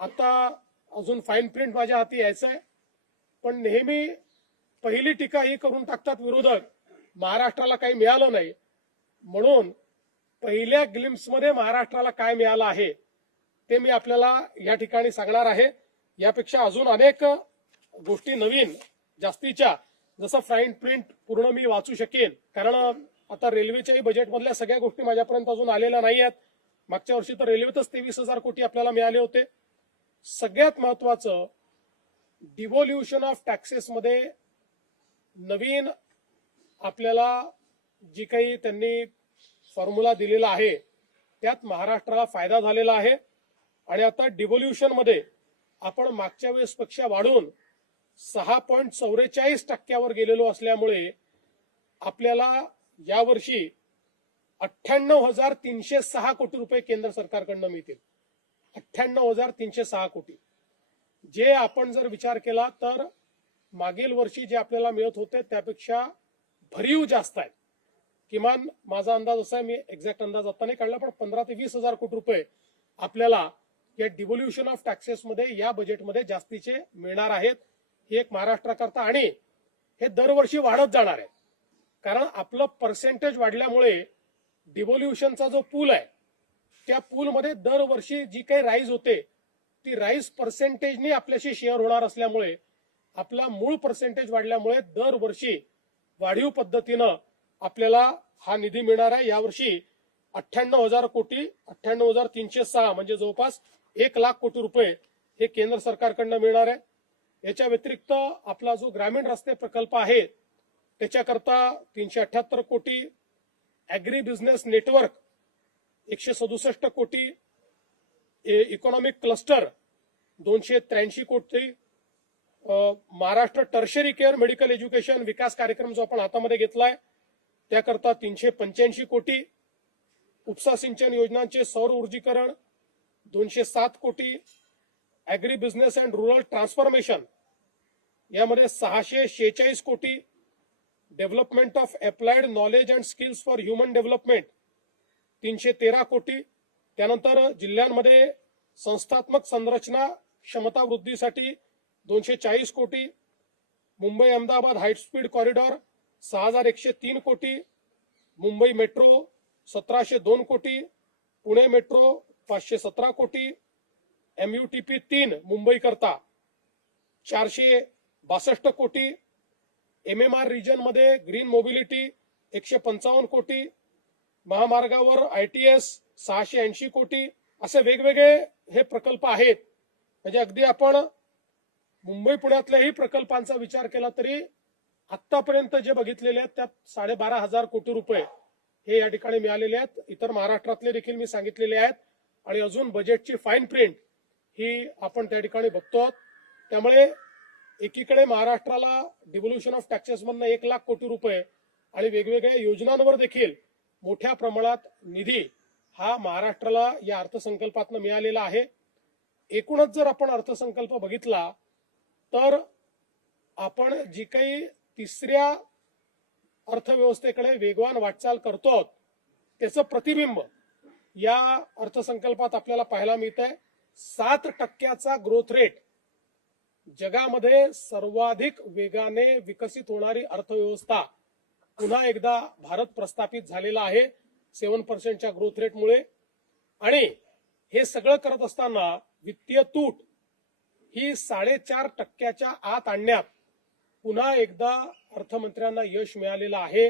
आता अजून fine print माझ्या हाती यायचं आहे, पण नेहमी पहिली टीका ही करून टाकतात विरोधक, महाराष्ट्राला काही मिळालं नाही. म्हणून पहिल्या ग्लिम्प्समध्ये महाराष्ट्राला काय मिळालं आहे ते मी आपल्याला या ठिकाणी सांगणार आहे. यापेक्षा अजून अनेक गोष्टी नवीन जास्तीच्या, जसं फाईन प्रिंट पूर्ण मी वाचू शकेन, कारण आता रेल्वेच्याही बजेटमधल्या सगळ्या गोष्टी माझ्यापर्यंत अजून आलेल्या नाही आहेत. मागच्या वर्षी तर रेल्वेतच 23,000 कोटी आपल्याला मिळाले होते. सगळ्यात महत्वाचं, डिव्होल्युशन ऑफ टॅक्सेसमध्ये नवीन आपल्याला जी काही त्यांनी फॉर्म्युला दिलेला आहे त्यात महाराष्ट्राला फायदा झालेला आहे. आणि आता डिव्होल्युशन मध्ये आपण मागच्या वेळेसपेक्षा वाढून 6.44% गेलेलो असल्यामुळे आपल्याला यावर्षी 98,306 कोटी रुपये केंद्र सरकारकडनं मिळतील. 98,306 कोटी, जे आपण जर विचार केला तर मागील वर्षी जे आपल्याला मिळत होते त्यापेक्षा भरीव जास्त आहे. किमान माझा अंदाज असा आहे, मी एक्झॅक्ट अंदाज आता नाही काढला, पण 15,000 ते 20,000 कोटी रुपये आपल्याला या डिव्होल्युशन ऑफ टॅक्सेस मध्ये या बजेटमध्ये जास्तीचे मिळणार आहेत. ही एक महाराष्ट्राकरता, आणि हे दरवर्षी वाढत जाणार आहे, कारण आपलं पर्सेंटेज वाढल्यामुळे डिव्होल्युशनचा जो पूल आहे त्या पूलमध्ये दरवर्षी जी काही राईज होते ती राईज पर्सेंटेजनी आपल्याशी शेअर होणार असल्यामुळे आपला मूळ पर्सेंटेज वाढल्यामुळे दरवर्षी वाढीव पद्धतीनं आपल्याला हा निधी मिळणार आहे. यावर्षी 98,000 कोटी, 98,306 म्हणजे जवळपास 1,00,000 कोटी रुपये हे केंद्र सरकारकडनं मिळणार आहे. याच्या व्यतिरिक्त आपला जो ग्रामीण रस्ते प्रकल्प आहे त्याच्याकरता 378 कोटी, ऍग्री बिझनेस नेटवर्क 167 कोटी, इकॉनॉमिक क्लस्टर 283 कोटी, Maharashtra tertiary care medical education विकास कार्यक्रम जो आपण हातामध्ये घेतलाय त्याकरता 385 कोटी, उपसा सिंचन योजनांचे सौर ऊर्जीकरण 207 कोटी, agri business and rural transformation यामध्ये 646 कोटी, development of applied knowledge and skills for human development 313 कोटी, त्यानंतर जिल्ह्यांमध्ये संस्थात्मक संरचना क्षमता वृद्धीसाठी 240 कोटी, मुंबई अहमदाबाद हायस्पीड कॉरिडॉर 6,103 कोटी, मुंबई मेट्रो 1,702 कोटी, पुणे मेट्रो 517 कोटी, MUTP 3 मुंबई करता 462 कोटी, MMR रिजन मध्ये ग्रीन मोबिलिटी 155 कोटी, महामार्गावर ITS 680 कोटी, असे वेगवेगळे हे प्रकल्प आहेत. म्हणजे अगदी आपण मुंबई पुण्यातल्याही प्रकल्पांचा विचार केला तरी आतापर्यंत जे बघितलेले आहेत त्यात 12,500 कोटी रुपये हे या ठिकाणी मिळालेले आहेत. इतर महाराष्ट्रातले देखील मी सांगितलेले आहेत, आणि अजून बजेटची फाईन प्रिंट ही आपण त्या ठिकाणी बघतो. त्यामुळे एकीकडे महाराष्ट्राला डिव्होल्युशन ऑफ टॅक्सेस मधनं 1,00,000 कोटी रुपये आणि वेगवेगळ्या योजनांवर देखील मोठ्या प्रमाणात निधी हा महाराष्ट्राला या अर्थसंकल्पातनं मिळालेला आहे. एकूणच जर आपण अर्थसंकल्प बघितला तर आपण जी काही तिसऱ्या अर्थव्यवस्थेकडे वेगवान वाटचाल करतो त्याचं प्रतिबिंब या अर्थसंकल्पात आपल्याला पाहायला मिळतंय. 7% ग्रोथ रेट, जगामध्ये सर्वाधिक वेगाने विकसित होणारी अर्थव्यवस्था पुन्हा एकदा भारत प्रस्थापित झालेला आहे 7% ग्रोथ रेटमुळे. आणि हे सगळं करत असताना वित्तीय तूट ही 4.5% आत आणण्यात पुन्हा एकदा अर्थमंत्र्यांना यश मिळालेलं आहे.